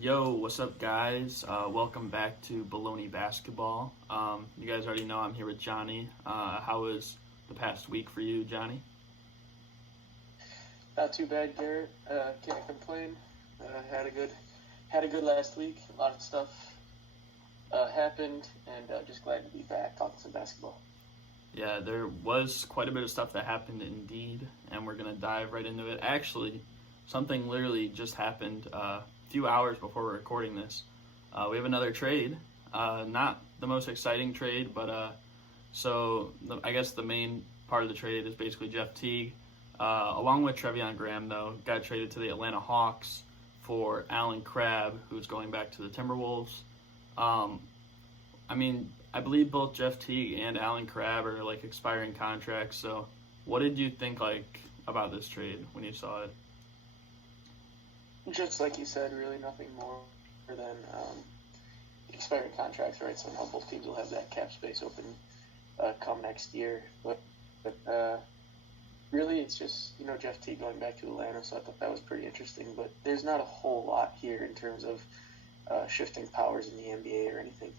Yo, what's up, guys? Welcome back to Bullony Basketball. You guys already know I'm here with Johnny. How was the past week for you, Johnny? Not too bad, Garrett. Can't complain. Had a good last week. A lot of stuff happened, and just glad to be back talking some basketball. Yeah, there was quite a bit of stuff that happened indeed, and we're going to dive right into it. Actually, something literally just happened a few hours before we're recording this. We have another trade. Not the most exciting trade, but I guess the main part of the trade is basically Jeff Teague, along with Treveon Graham, though, got traded to the Atlanta Hawks for Allen Crabbe, who's going back to the Timberwolves. I believe both Jeff Teague and Allen Crabbe are like expiring contracts. So, what did you think about this trade when you saw it? Just like you said, really nothing more than expiring contracts, right? So now both teams will have that cap space open come next year. But really, it's just Jeff Teague going back to Atlanta. So I thought that was pretty interesting. But there's not a whole lot here in terms of shifting powers in the NBA or anything.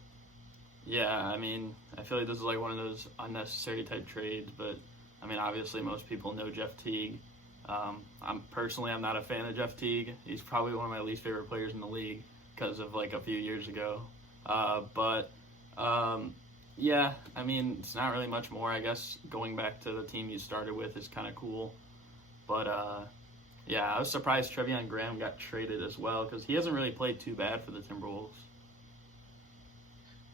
Yeah, I feel like this is like one of those unnecessary type trades, but obviously most people know Jeff Teague. I'm not a fan of Jeff Teague. He's probably one of my least favorite players in the league because of like a few years ago. It's not really much more. I guess going back to the team you started with is kind of cool. But I was surprised Treveon Graham got traded as well because he hasn't really played too bad for the Timberwolves.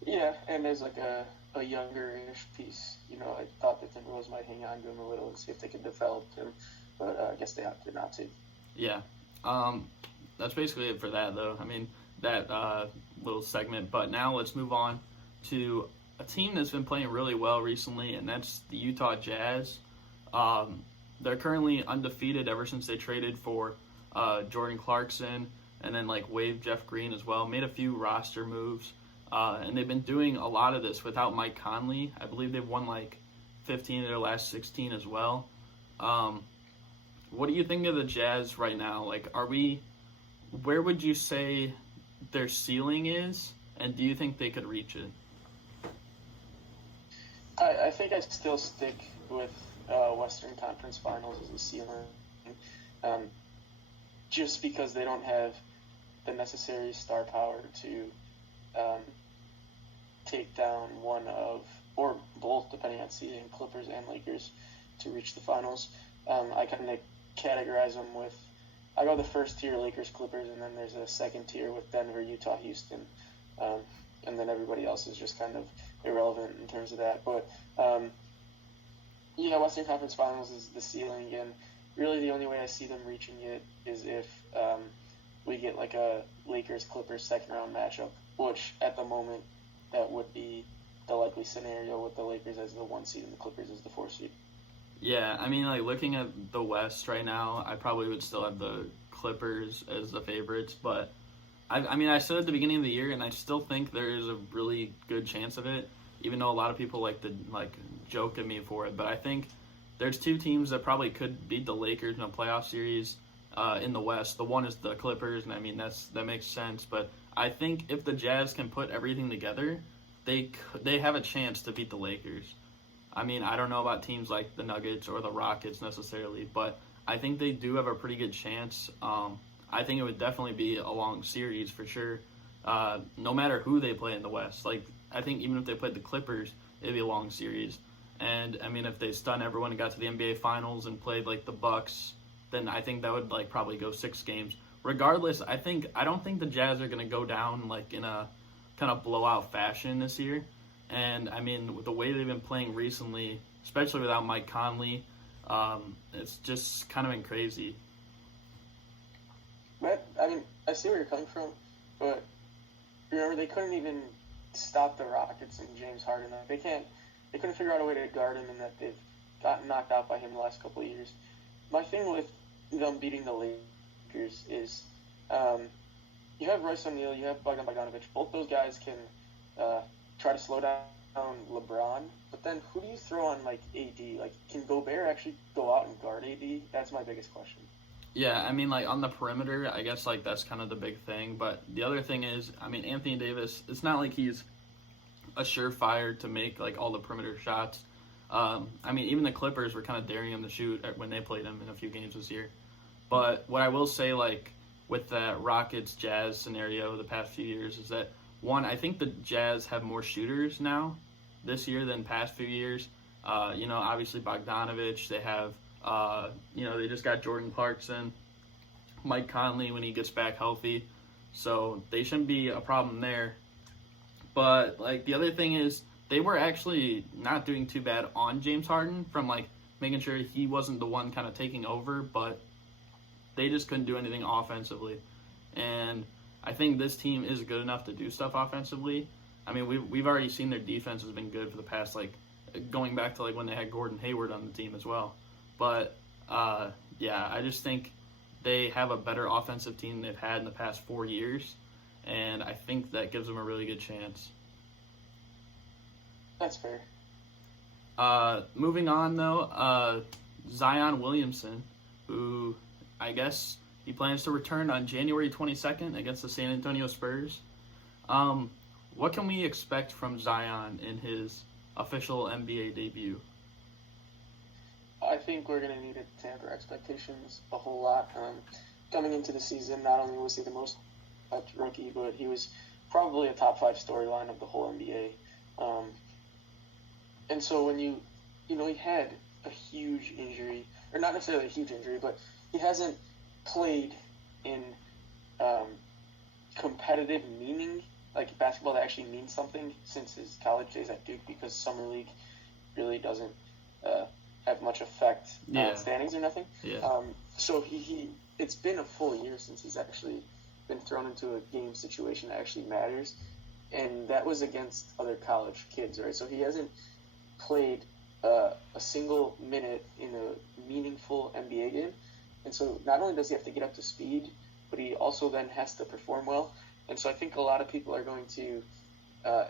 Yeah, and there's like a younger-ish piece. I thought the Timberwolves might hang on to him a little and see if they could develop him, but I guess they opted not to. Yeah, that's basically it for that, though. That little segment. But now let's move on to a team that's been playing really well recently, and that's the Utah Jazz. They're currently undefeated ever since they traded for Jordan Clarkson and then waived Jeff Green as well. Made a few roster moves. And they've been doing a lot of this without Mike Conley. I believe they've won 15 of their last 16 as well. What do you think of the Jazz right now? Where would you say their ceiling is? And do you think they could reach it? I think I still stick with Western Conference Finals as the ceiling. Just because they don't have the necessary star power to take down one of, or both, depending on seeding, Clippers and Lakers to reach the finals. I kind of categorize them with, I go the first tier, Lakers, Clippers, and then there's a second tier with Denver, Utah, Houston, and then everybody else is just kind of irrelevant in terms of that. But, Western Conference Finals is the ceiling, and really the only way I see them reaching it is if we get a Lakers-Clippers second-round matchup, which at the moment that would be the likely scenario with the Lakers as the 1 seed and the Clippers as the 4 seed. Yeah, looking at the West right now, I probably would still have the Clippers as the favorites, but I said at the beginning of the year, and I still think there is a really good chance of it, even though a lot of people like to joke at me for it. But I think there's two teams that probably could beat the Lakers in a playoff series in the West. The one is the Clippers, and that makes sense. But I think if the Jazz can put everything together, they have a chance to beat the Lakers. I don't know about teams like the Nuggets or the Rockets necessarily, but I think they do have a pretty good chance. I think it would definitely be a long series for sure, no matter who they play in the West. I think even if they played the Clippers, it'd be a long series. And, if they stun everyone and got to the NBA Finals and played, the Bucks, then I think that would, probably go 6 games. Regardless, I don't think the Jazz are going to go down, in a kind of blowout fashion this year. And, with the way they've been playing recently, especially without Mike Conley, it's just kind of been crazy. I see where you're coming from, but remember, they couldn't even stop the Rockets and James Harden. They couldn't figure out a way to guard him, and that they've gotten knocked out by him the last couple of years. My thing with them beating the Lakers is you have Royce O'Neal, you have Bogdanović. Both those guys can try to slow down LeBron, but then who do you throw on AD? Can Gobert actually go out and guard AD? That's my biggest question. Yeah, I mean, like, on the perimeter, I guess, like, that's kind of the big thing. But the other thing is, I mean, Anthony Davis, it's not like he's a surefire to make, like, all the perimeter shots. I mean, even the Clippers were kind of daring him to shoot when they played him in a few games this year. But what I will say, like, with that Rockets-Jazz scenario the past few years is that, one, I think the Jazz have more shooters now this year than past few years. Obviously Bogdanovich, they have, they just got Jordan Clarkson, Mike Conley when he gets back healthy. So they shouldn't be a problem there. But, like, the other thing is they were actually not doing too bad on James Harden from, like, making sure he wasn't the one kind of taking over, but they just couldn't do anything offensively. And I think this team is good enough to do stuff offensively. I mean, we've already seen their defense has been good for the past, like, going back to, like, when they had Gordon Hayward on the team as well. But, I just think they have a better offensive team they've had in the past 4 years, and I think that gives them a really good chance. That's fair. Moving on, though, Zion Williamson, who I guess he plans to return on January 22nd against the San Antonio Spurs. What can we expect from Zion in his official NBA debut? I think we're going to need to temper expectations a whole lot. Coming into the season, not only was he the most rookie, but he was probably a top 5 storyline of the whole NBA. And so when he had a huge injury, or not necessarily a huge injury, but he hasn't played in competitive meaning, like basketball that actually means something, since his college days at Duke, because Summer League really doesn't have much effect on standings or nothing. Yeah. So it's been a full year since he's actually been thrown into a game situation that actually matters, and that was against other college kids, right? So he hasn't played a single minute in a meaningful NBA game, and so not only does he have to get up to speed, but he also then has to perform well. And so I think a lot of people are going to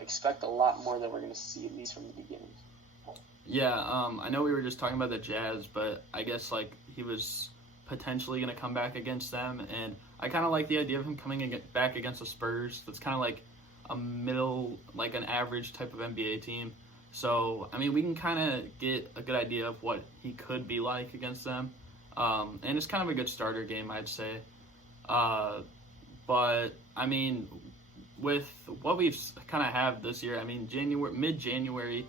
expect a lot more than we're going to see, at least from the beginning. Yeah, I know we were just talking about the Jazz, but I guess, like, he was potentially going to come back against them, and I kind of like the idea of him coming back against the Spurs. That's kind of like a middle, like an average type of NBA team. So, I mean, we can kind of get a good idea of what he could be like against them. And it's kind of a good starter game, I'd say. But, I mean, with what we've kind of have this year, I mean, mid-January,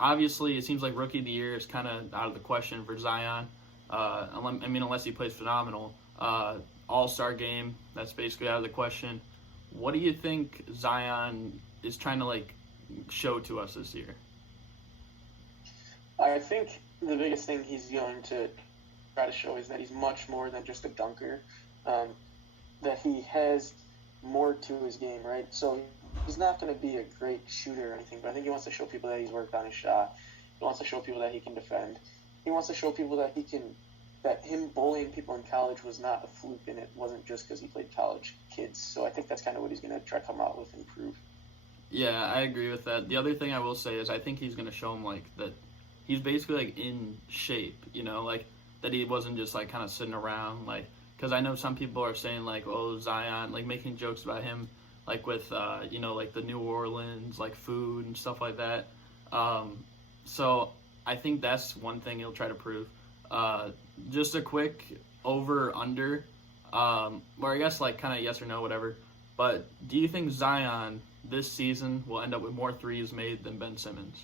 obviously it seems like Rookie of the Year is kind of out of the question for Zion. Unless he plays phenomenal. All-Star game, that's basically out of the question. What do you think Zion is trying to, like, show to us this year? I think the biggest thing he's going to try to show is that he's much more than just a dunker, that he has more to his game, right? So he's not going to be a great shooter or anything, but I think he wants to show people that he's worked on his shot. He wants to show people that he can defend. He wants to show people that that him bullying people in college was not a fluke, and it wasn't just because he played college kids. So I think that's kind of what he's going to try to come out with and prove. Yeah, I agree with that. The other thing I will say is I think he's going to show him, like, that he's basically, like, in shape, like, that he wasn't just, like, kind of sitting around, like, because I know some people are saying, like, oh, Zion, like, making jokes about him, like, with, like, the New Orleans, like, food and stuff like that. So I think that's one thing he'll try to prove. Just a quick over-under, or I guess, like, kind of yes or no, whatever. But do you think Zion this season will end up with more threes made than Ben Simmons?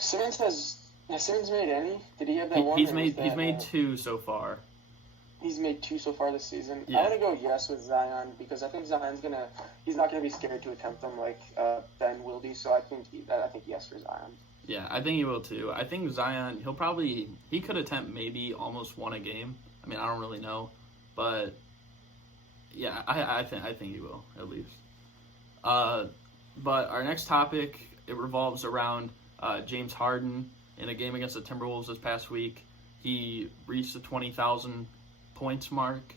Has Simmons made any? Did he have that one? He's made 2 so far. He's made 2 so far this season. Yeah. I'm gonna go yes with Zion because I think he's not gonna be scared to attempt them like Ben will be. So I think yes for Zion. Yeah, I think he will too. I think Zion, he could attempt maybe almost one a game. I mean, I don't really know, but yeah, I think he will at least. But our next topic, it revolves around James Harden in a game against the Timberwolves this past week. He reached the 20,000 points mark,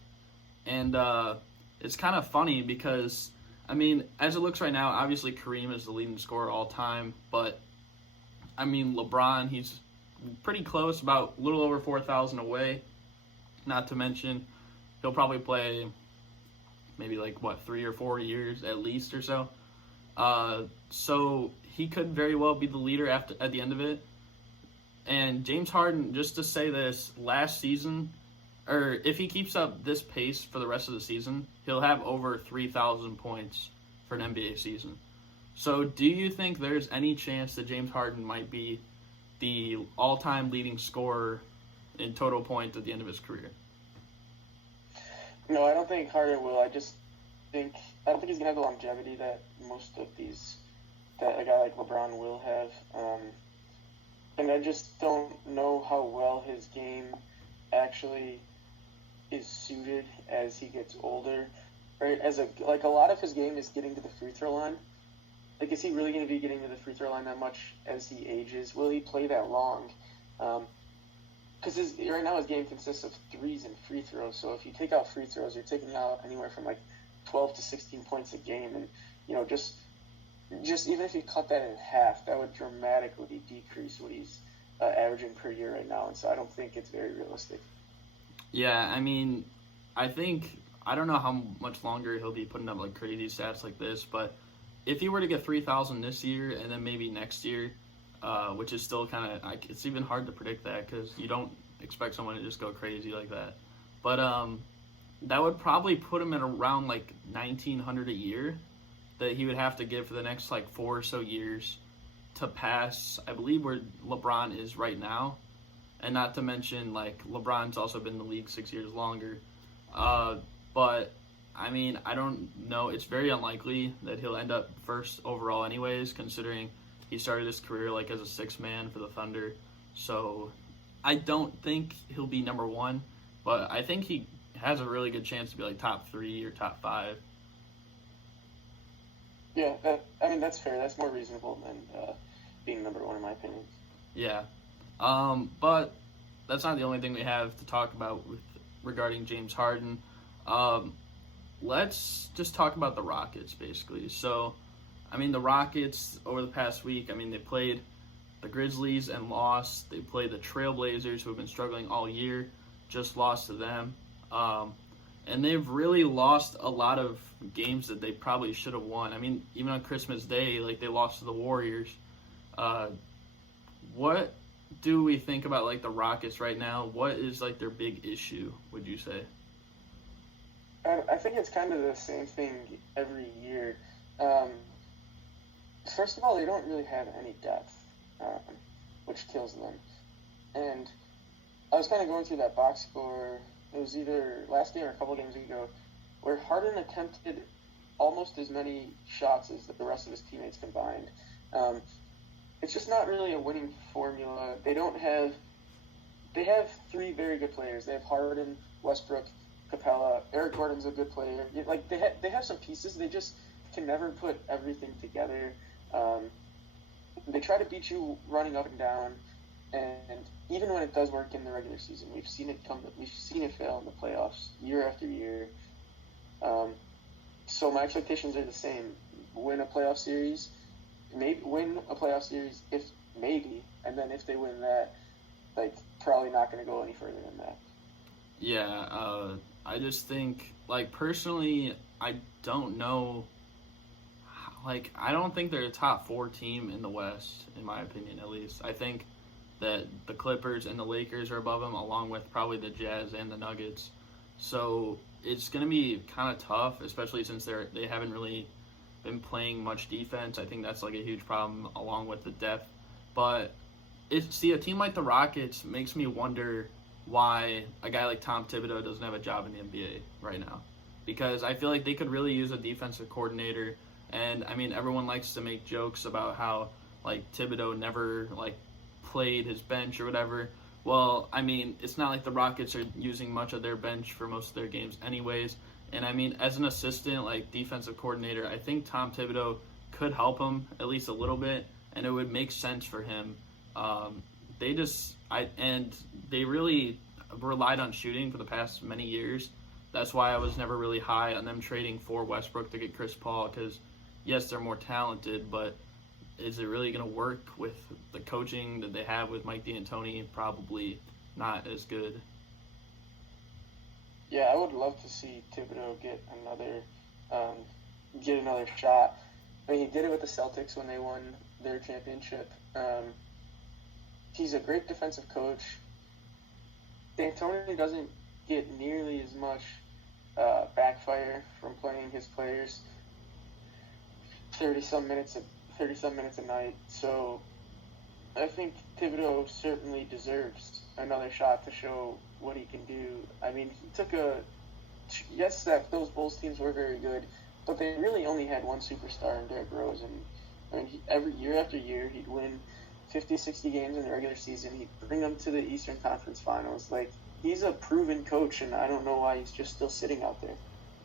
and it's kind of funny because, I mean, as it looks right now, obviously Kareem is the leading scorer all time, but I mean, LeBron, he's pretty close, about a little over 4,000 away. Not to mention, he'll probably play maybe 3 or 4 years at least or so. So he could very well be the leader at the end of it. And James Harden, just to say this, last season, or if he keeps up this pace for the rest of the season, he'll have over 3,000 points for an NBA season. So do you think there's any chance that James Harden might be the all-time leading scorer in total points at the end of his career? No, I don't think Harden will. I don't think he's gonna have the longevity that that a guy like LeBron will have. And I just don't know how well his game actually is suited as he gets older. Right? A lot of his game is getting to the free throw line. Is he really going to be getting to the free throw line that much as he ages? Will he play that long? Because right now his game consists of threes and free throws. So if you take out free throws, you're taking out anywhere from 12 to 16 points a game. And just even if you cut that in half, that would dramatically decrease what he's averaging per year right now. And so I don't think it's very realistic. Yeah, I mean, I don't know how much longer he'll be putting up crazy stats like this, but if he were to get 3,000 this year and then maybe next year, which is still kind of, it's even hard to predict that because you don't expect someone to just go crazy like that. But that would probably put him at around 1,900 a year that he would have to get for the next 4 or so years to pass, I believe, where LeBron is right now. And not to mention, LeBron's also been in the league 6 years longer. But I mean, I don't know. It's very unlikely that he'll end up first overall anyways, considering he started his career as a sixth man for the Thunder. So I don't think he'll be number one, but I think he has a really good chance to be top 3 or top 5. Yeah, that's fair. That's more reasonable than being number one in my opinion. Yeah. But that's not the only thing we have to talk about regarding James Harden. Let's just talk about the Rockets, basically. So, I mean, the Rockets, over the past week, they played the Grizzlies and lost. They played the Trailblazers, who have been struggling all year, just lost to them. And they've really lost a lot of games that they probably should have won. Even on Christmas Day, they lost to the Warriors. What do we think about, the Rockets right now? What is, their big issue, would you say? I think it's kind of the same thing every year. First of all, they don't really have any depth, which kills them. And I was kind of going through that box score. It was either last game or a couple games ago, where Harden attempted almost as many shots as the rest of his teammates combined. It's just not really a winning formula. They have 3 very good players. They have Harden, Westbrook, Capella. Eric Gordon's a good player. They have some pieces. They just can never put everything together. They try to beat you running up and down, and even when it does work in the regular season, we've seen it fail in the playoffs year after year. So my expectations are the same. Win a playoff series, and then if they win that, probably not going to go any further than that. Yeah, I just think, personally, I don't know. I don't think they're a top 4 team in the West, in my opinion, at least. I think that the Clippers and the Lakers are above them, along with probably the Jazz and the Nuggets. So it's going to be kind of tough, especially since they haven't really been playing much defense. I think that's a huge problem, along with the depth. But a team like the Rockets makes me wonder why a guy like Tom Thibodeau doesn't have a job in the NBA right now, because I feel like they could really use a defensive coordinator. And everyone likes to make jokes about how Thibodeau never played his bench or whatever. Well, it's not like the Rockets are using much of their bench for most of their games anyways. And as an assistant, defensive coordinator, I think Tom Thibodeau could help him at least a little bit, and it would make sense for him. They really relied on shooting for the past many years. That's why I was never really high on them trading for Westbrook to get Chris Paul, because yes, they're more talented, but is it really going to work with the coaching that they have with Mike D'Antoni? Probably not as good. Yeah, I would love to see Thibodeau get another shot. I mean, he did it with the Celtics when they won their championship. He's a great defensive coach. D'Antoni doesn't get nearly as much backfire from playing his players 30-some minutes a night. So I think Thibodeau certainly deserves another shot to show what he can do. I mean, he took that those Bulls teams were very good, but they really only had one superstar in DeRozan. I mean, every year after year, he'd win 50, 60 games in the regular season. He'd bring them to the Eastern Conference Finals. Like, he's a proven coach, and I don't know why he's just still sitting out there.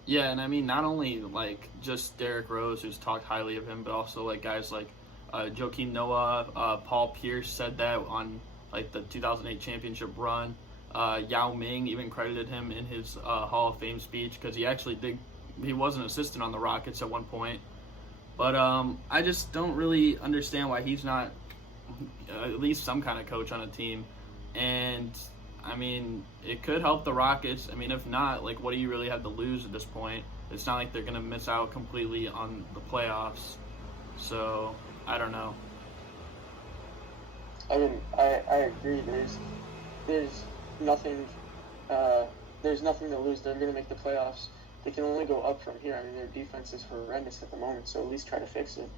Yeah, and I mean, not only, like, just Derrick Rose, who's talked highly of him, but also, like, guys like Joakim Noah, Paul Pierce said that on, like, the 2008 championship run. Yao Ming even credited him in his Hall of Fame speech because he was an assistant on the Rockets at one point. But I just don't really understand why he's not at least some kind of coach on a team. And, I mean, it could help the Rockets. I mean, if not, like, what do you really have to lose at this point? It's not like they're going to miss out completely on the playoffs. So, I don't know. I mean, I agree. There's nothing to lose. They're going to make the playoffs. They can only go up from here. I mean, their defense is horrendous at the moment, so at least try to fix it.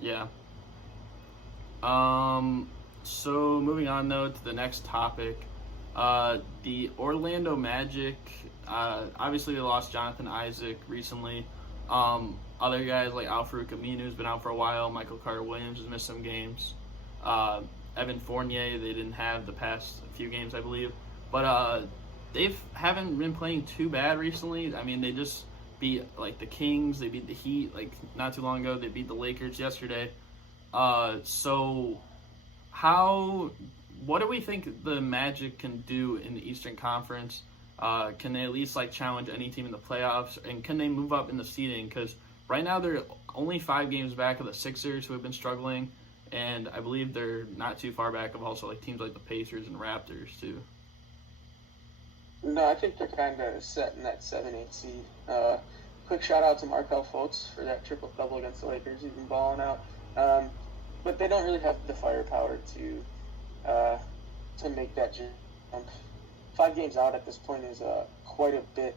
Yeah. So moving on though to the next topic, the Orlando Magic. Obviously they lost Jonathan Isaac recently. Other guys like Al-Farouq Aminu has been out for a while. Michael Carter-Williams has missed some games. Evan Fournier they didn't have the past few games, I believe. But they haven't been playing too bad recently. I mean, they just beat like the Kings. They beat the Heat like not too long ago. They beat the Lakers yesterday. So what do we think the Magic can do in the Eastern Conference? Can they at least like challenge any team in the playoffs? And can they move up in the seeding? Because right now they're only 5 games back of the Sixers, who have been struggling. And I believe they're not too far back of also like teams like the Pacers and Raptors too. No, I think they're kind of set in that 7-8 seed. Quick shout out to Markelle Fultz for that triple-double against the Lakers. He's been balling out. But they don't really have the firepower to make that jump. 5 games out at this point is quite a bit,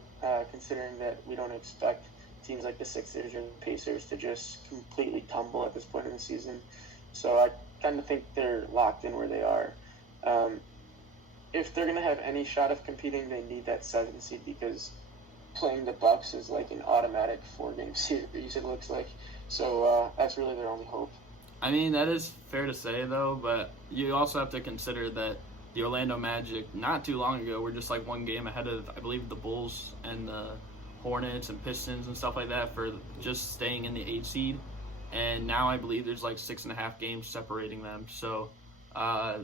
considering that we don't expect teams like the Sixers or the Pacers to just completely tumble at this point in the season. So I kind of think they're locked in where they are. If they're going to have any shot of competing, they need that 7 seed because playing the Bucks is like an automatic 4-game series, it looks like. So that's really their only hope. I mean, that is fair to say, though, but you also have to consider that the Orlando Magic, not too long ago, were just like 1 game ahead of, I believe, the Bulls and the Hornets and Pistons and stuff like that for just staying in the 8 seed. And now I believe there's like 6.5 games separating them. So, I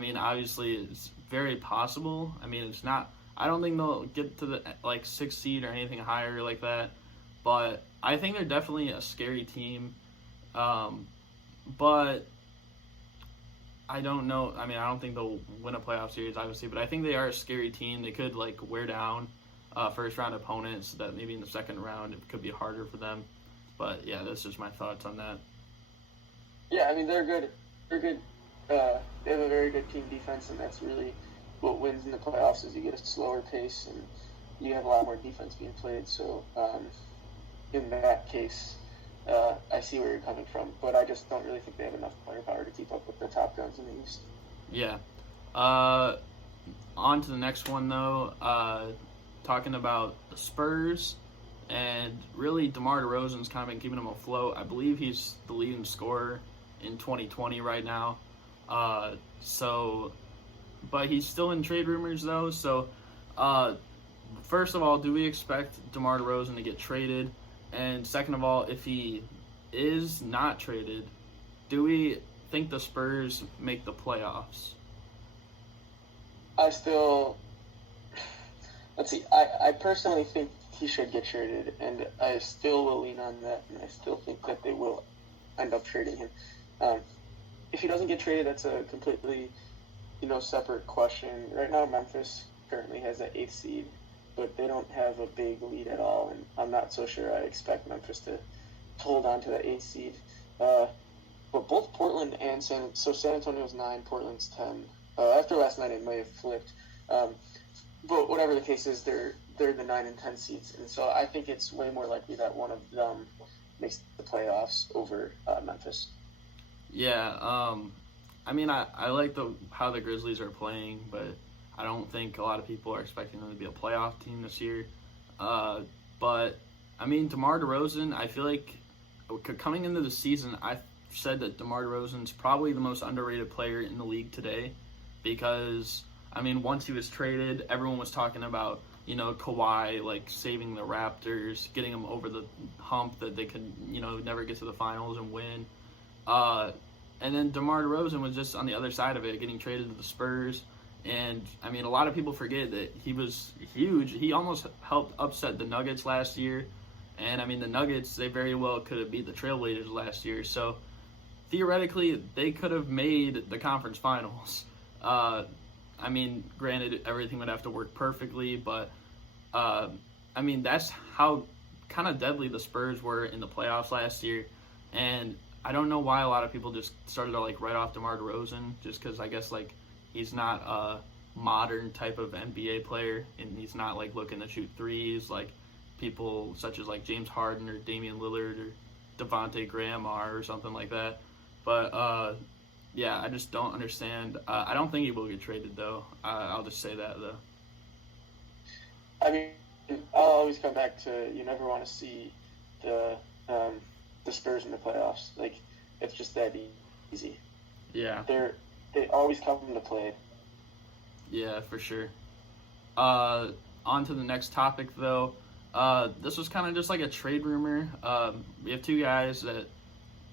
mean, obviously it's very possible. I mean, it's not, I don't think they'll get to the like 6th seed or anything higher like that. But I think they're definitely a scary team. But I don't know. I mean, I don't think they'll win a playoff series, obviously. But I think they are a scary team. They could like wear down first-round opponents that maybe in the second round it could be harder for them. But yeah, that's just my thoughts on that. Yeah, I mean they're good. They're good. They have a very good team defense, and that's really what wins in the playoffs. Is you get a slower pace and you have a lot more defense being played. So in that case, I see where you're coming from, but I just don't really think they have enough firepower to keep up with the top guns in the East. Yeah. On to the next one though. Talking about the Spurs. And really, DeMar DeRozan's kind of been keeping him afloat. I believe he's the leading scorer in 2020 right now. But he's still in trade rumors, though. So, first of all, do we expect DeMar DeRozan to get traded? And second of all, if he is not traded, do we think the Spurs make the playoffs? I personally think he should get traded, and I still will lean on that, and I still think that they will end up trading him. If he doesn't get traded, that's a completely, separate question. Right now, Memphis currently has that 8th seed, but they don't have a big lead at all, and I'm not so sure I expect Memphis to hold on to that 8th seed. But both Portland and San Antonio's 9, Portland's 10. After last night, it may have flipped. But whatever the case is, they're the 9 and 10 seeds, and so I think it's way more likely that one of them makes the playoffs over Memphis. Yeah, I mean, I like how the Grizzlies are playing, but I don't think a lot of people are expecting them to be a playoff team this year. But, I mean, DeMar DeRozan, I feel like coming into the season, I said that DeMar DeRozan's probably the most underrated player in the league today because, I mean, once he was traded, everyone was talking about, Kawhi, like, saving the Raptors, getting them over the hump that they could, never get to the finals and win. And then DeMar DeRozan was just on the other side of it, getting traded to the Spurs. And, I mean, a lot of people forget that he was huge. He almost helped upset the Nuggets last year. And, I mean, the Nuggets, they very well could have beat the Trailblazers last year. So, theoretically, they could have made the conference finals. I mean, granted, everything would have to work perfectly. But, I mean, that's how kind of deadly the Spurs were in the playoffs last year. And I don't know why a lot of people just started to, like, write off DeMar DeRozan just because I guess, like, he's not a modern type of NBA player, and he's not, like, looking to shoot threes like people such as, like, James Harden or Damian Lillard or Devontae Graham are or something like that. But, yeah, I just don't understand. I don't think he will get traded, though. I'll just say that, though. I mean, I'll always come back to you never want to see the Spurs in the playoffs. Like, it's just that easy. Yeah. They always come to play. Yeah, for sure. On to the next topic, though. This was kind of just like a trade rumor. We have two guys that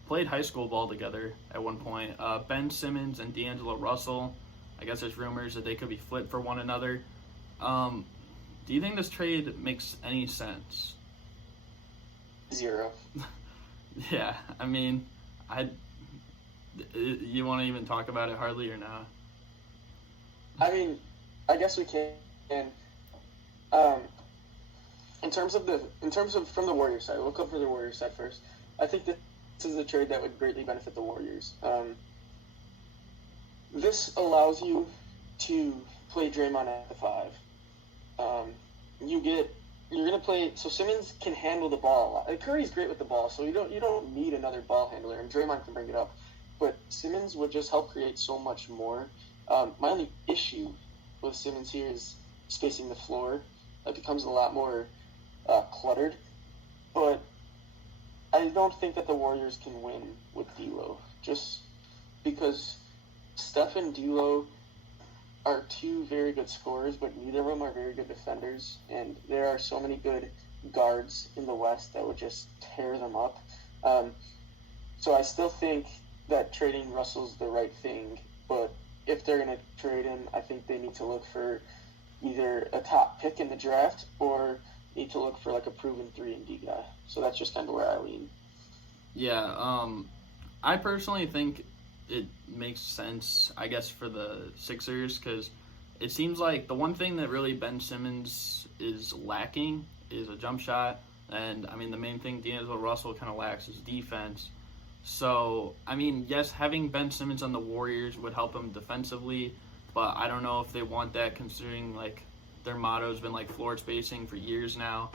played high school ball together at one point. Ben Simmons and D'Angelo Russell. I guess there's rumors that they could be flipped for one another. Do you think this trade makes any sense? 0. Yeah, I mean, you want to even talk about it hardly or not? I mean, I guess we can. In terms of from the Warriors side, we'll come from the Warriors side first. I think this is a trade that would greatly benefit the Warriors. This allows you to play Draymond at the 5. You're gonna play. So Simmons can handle the ball a lot. Curry's great with the ball, so you don't need another ball handler, and Draymond can bring it up. But Simmons would just help create so much more. My only issue with Simmons here is spacing the floor. It becomes a lot more cluttered. But I don't think that the Warriors can win with D'Lo, just because Steph and D'Lo are two very good scorers, but neither of them are very good defenders. And there are so many good guards in the West that would just tear them up. So I still think that trading Russell's the right thing, but if they're going to trade him, I think they need to look for either a top pick in the draft or need to look for like a proven 3-and-D guy. So that's just kind of where I lean. Yeah, I personally think it makes sense, I guess, for the Sixers, because it seems like the one thing that really Ben Simmons is lacking is a jump shot, and, I mean, the main thing D'Angelo Russell kind of lacks is defense. So, I mean, yes, having Ben Simmons on the Warriors would help him defensively, but I don't know if they want that considering, like, their motto's been, like, floor spacing for years now.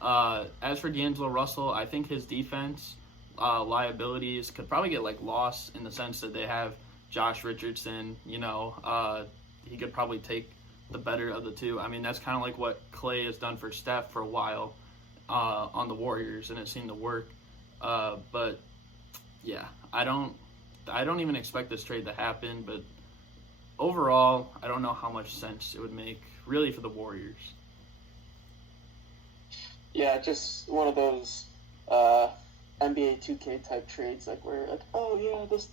As for D'Angelo Russell, I think his defense liabilities could probably get, like, lost in the sense that they have Josh Richardson, he could probably take the better of the two. I mean, that's kind of like what Klay has done for Steph for a while on the Warriors, and it seemed to work. But yeah, I don't even expect this trade to happen, but overall, I don't know how much sense it would make really for the Warriors. Yeah, just one of those NBA 2K type trades, like where like, oh yeah, this,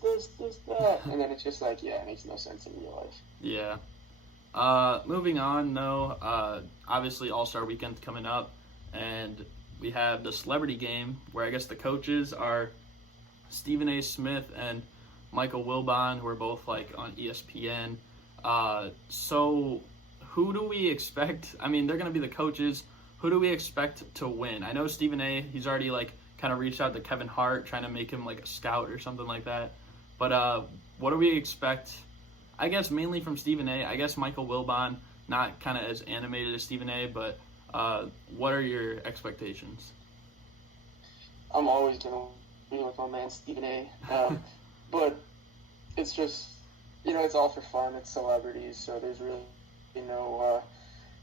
that, and then it's just like, yeah, it makes no sense in real life. Yeah. Moving on, though, obviously All-Star Weekend's coming up, and we have the celebrity game where I guess the coaches are Stephen A. Smith and Michael Wilbon, who are both like on ESPN. So who do we expect? I mean, they're going to be the coaches. Who do we expect to win? I know Stephen A. He's already like kind of reached out to Kevin Hart, trying to make him like a scout or something like that. But what do we expect? I guess mainly from Stephen A. I guess Michael Wilbon, not kind of as animated as Stephen A. But what are your expectations? I'm always gonna be with my man Stephen A. But it's just, it's all for fun. It's celebrities, so there's really,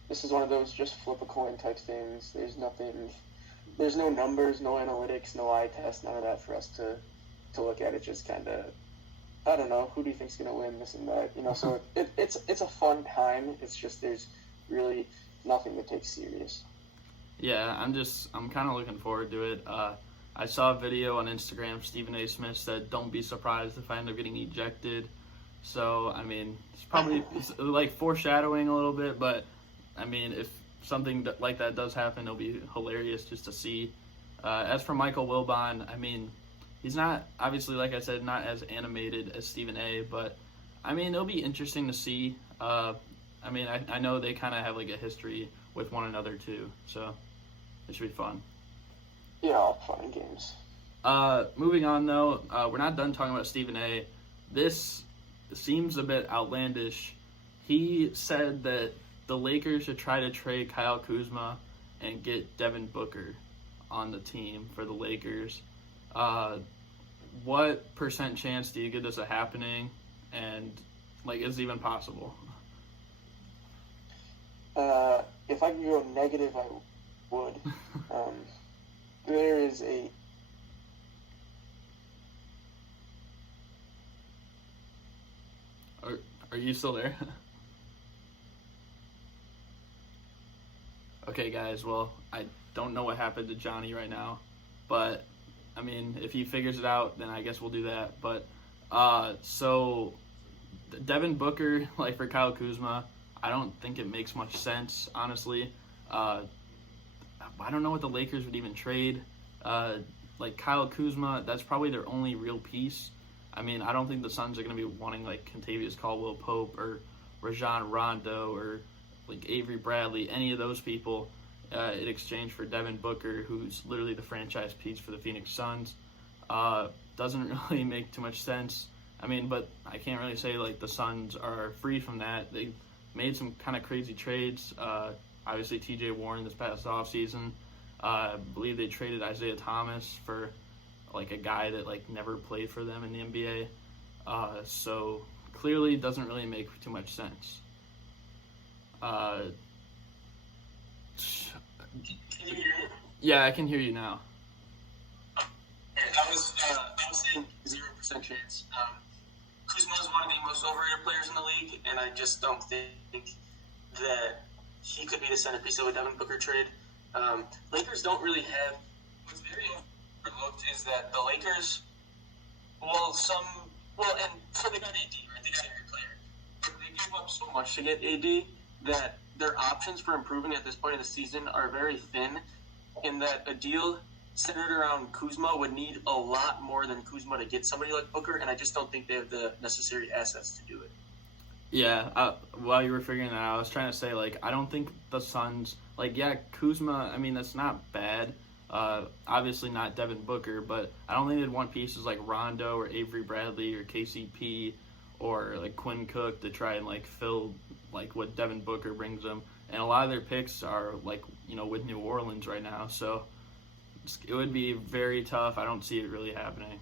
this is one of those just flip a coin type things. There's nothing, there's no numbers, no analytics, no eye test, none of that for us to look at. It just kind of, I don't know, who do you think's gonna win, this and that, So it's a fun time. It's just there's really nothing to take serious. Yeah, I'm kind of looking forward to it. I saw a video on Instagram. Stephen A. Smith said, "Don't be surprised if I end up getting ejected." So, I mean, it's probably like foreshadowing a little bit, but I mean, if something like that does happen, it'll be hilarious just to see. As for Michael Wilbon, I mean, he's not, obviously, like I said, not as animated as Stephen A., but I mean, it'll be interesting to see. I mean, I know they kind of have like a history with one another too, so it should be fun. Yeah, all fun and games. Moving on though, we're not done talking about Stephen A. This seems a bit outlandish. He said that the Lakers should try to trade Kyle Kuzma and get Devin Booker on the team for the Lakers. What % chance do you give this a happening? And like, is it even possible? If I could go negative, I would. There is a Are you still there? Okay, guys, well, I don't know what happened to Johnny right now, but, I mean, if he figures it out, then I guess we'll do that. But, so, Devin Booker, like, for Kyle Kuzma, I don't think it makes much sense, honestly. I don't know what the Lakers would even trade. Like, Kyle Kuzma, that's probably their only real piece. I mean, I don't think the Suns are going to be wanting, like, Kentavious Caldwell-Pope or Rajon Rondo or, like, Avery Bradley, any of those people in exchange for Devin Booker, who's literally the franchise piece for the Phoenix Suns. Doesn't really make too much sense. I mean, but I can't really say, like, the Suns are free from that. They made some kind of crazy trades. Obviously, T.J. Warren this past offseason. I believe they traded Isaiah Thomas for, like, a guy that, like, never played for them in the NBA. So, clearly doesn't really make too much sense. Can you hear me? Yeah, I can hear you now. I was saying 0% chance. Kuzma is one of the most overrated players in the league, and I just don't think that he could be the centerpiece of a Devin Booker trade. Lakers don't really have. What's very overlooked is that the Lakers, and so they got AD, right? They got a great player, but they gave up so much to get AD that their options for improving at this point of the season are very thin. In that a deal centered around Kuzma would need a lot more than Kuzma to get somebody like Booker, and I just don't think they have the necessary assets to do it. Yeah, while you were figuring that out, I was trying to say, like, I don't think the Suns, like, yeah, Kuzma, I mean, that's not bad. Obviously not Devin Booker, but I don't think they'd want pieces like Rondo or Avery Bradley or KCP or, like, Quinn Cook to try and, like, fill, like, what Devin Booker brings them. And a lot of their picks are, like, with New Orleans right now, so it would be very tough. I don't see it really happening.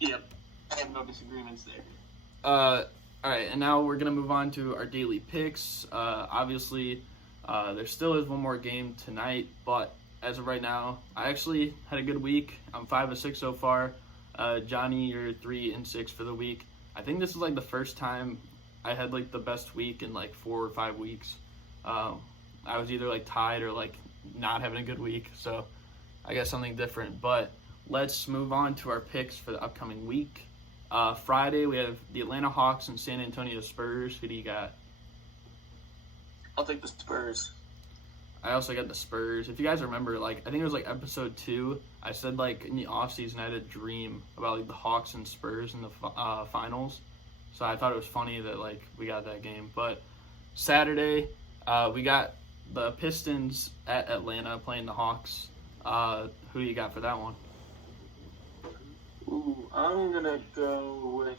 Yep, I have no disagreements there. All right, and now we're going to move on to our daily picks. Obviously, there still is one more game tonight, but as of right now, I actually had a good week. I'm 5-6 so far. Johnny, you're 3-6 for the week. I think this is like the first time I had like the best week in like 4 or 5 weeks. I was either like tied or like not having a good week, so I guess something different. But let's move on to our picks for the upcoming week. Friday, we have the Atlanta Hawks and San Antonio Spurs. Who do you got? I'll take the Spurs. I also got the Spurs. If you guys remember, like, I think it was like episode 2. I said like in the offseason I had a dream about like the Hawks and Spurs in the finals. So I thought it was funny that like we got that game. But Saturday, we got the Pistons at Atlanta playing the Hawks. Who you got for that one? Ooh, I'm gonna go with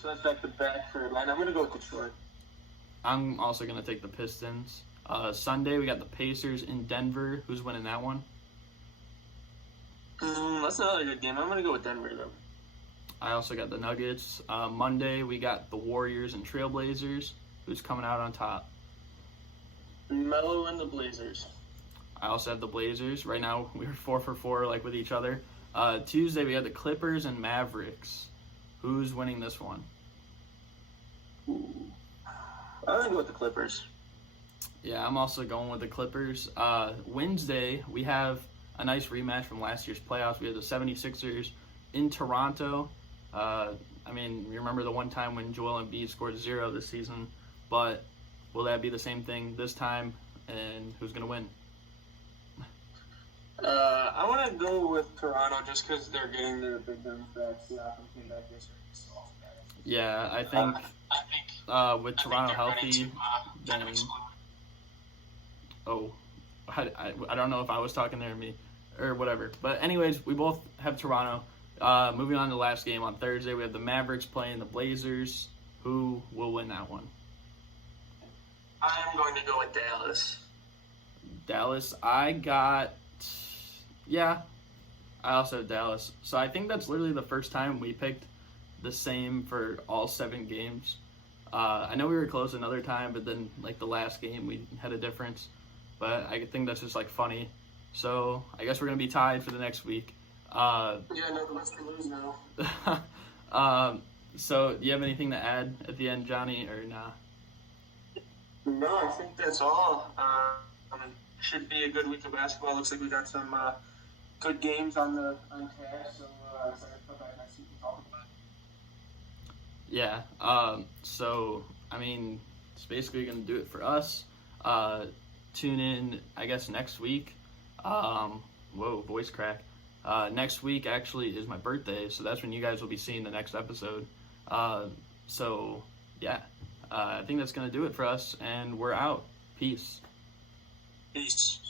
so that's back to back for Atlanta. I'm gonna go with Detroit. I'm also gonna take the Pistons. Sunday we got the Pacers in Denver. Who's winning that one? That's another good game. I'm gonna go with Denver though. I also got the Nuggets. Monday we got the Warriors and Trailblazers. Who's coming out on top? Melo and the Blazers. I also have the Blazers. Right now we're 4 for 4 like with each other. Tuesday we got the Clippers and Mavericks. Who's winning this one? Ooh. I'm gonna go with the Clippers. Yeah, I'm also going with the Clippers. Wednesday we have a nice rematch from last year's playoffs. We had the 76ers in Toronto. I mean, you remember the one time when Joel Embiid scored 0 this season, but will that be the same thing this time? And who's going to win? I want to go with Toronto just because they're getting their big guns back. Came back this year. Yeah, I think with Toronto healthy, then... Oh, I don't know if I was talking there or me or whatever. But anyways, we both have Toronto. Moving on to the last game on Thursday, we have the Mavericks playing the Blazers. Who will win that one? I am going to go with Dallas. Dallas. I also have Dallas. So I think that's literally the first time we picked the same for all 7 games. I know we were close another time, but then like the last game we had a difference. But I think that's just like funny. So I guess we're gonna be tied for the next week. No, let's lose now. So do you have anything to add at the end, Johnny, or nah? No, I think that's all. Should be a good week of basketball. Looks like we got some good games on tap. So excited to come back next week and talk about it. Yeah. So I mean, it's basically gonna do it for us. Tune in, I guess, next week. Whoa, voice crack. Next week actually is my birthday, so that's when you guys will be seeing the next episode. So yeah, I think that's gonna do it for us, and we're out. Peace. Peace.